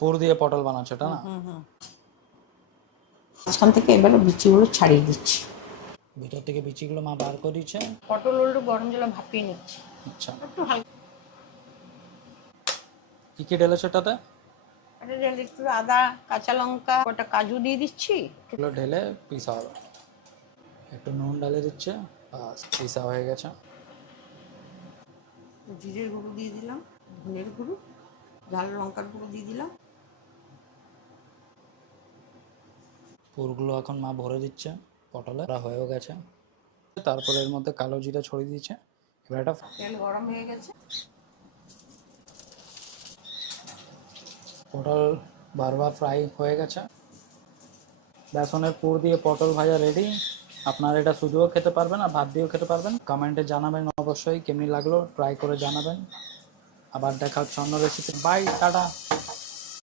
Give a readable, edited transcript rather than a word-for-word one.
পুর দিয়ে পটল বানাচ্ছ এটা না? মাঝখান থেকে এবারে বিচিগুলো ছাড়িয়ে দিচ্ছি। ভিতর থেকে বিচিগুলো মা বার করে দিচ্ছে। পটল একটু গরম জলে ভাপিয়ে নিচ্ছি। আচ্ছা, একটু হালকা কি কি ঢেলেছো এটাতে? একটু আদা, কাঁচা লঙ্কা, ওটা কাজু দিয়ে দিচ্ছি। এগুলো ঢেলে পিসা হবে। একটু নুন ঢালে দিচ্ছে, বাস পিসা হয়ে গেছে। জিরের গুঁড়ো দিয়ে দিলাম, ধনের গুঁড়ো, ঝাল লঙ্কার গুঁড়ো দিয়ে দিলাম। পুরগুলো এখন মা ভরে দিচ্ছে পটলে, ওরা হয়েও গেছে। তারপরে এর মধ্যে কালো জিরা ছড়িয়ে দিয়েছে। এবার এটা তেল গরম হয়ে গেছে। পটল বারবার ফ্রাই হয়ে গেছে। বেসনের পুর দিয়ে পটল ভাজা রেডি। আপনারা এটা শুধুও খেতে পারবেন আর ভাত দিয়েও খেতে পারবেন। কমেন্টে জানাবেন অবশ্যই কেমনি লাগলো, ট্রাই করে জানাবেন। আবার দেখা হচ্ছে অন্য রেসিপি। By, tata.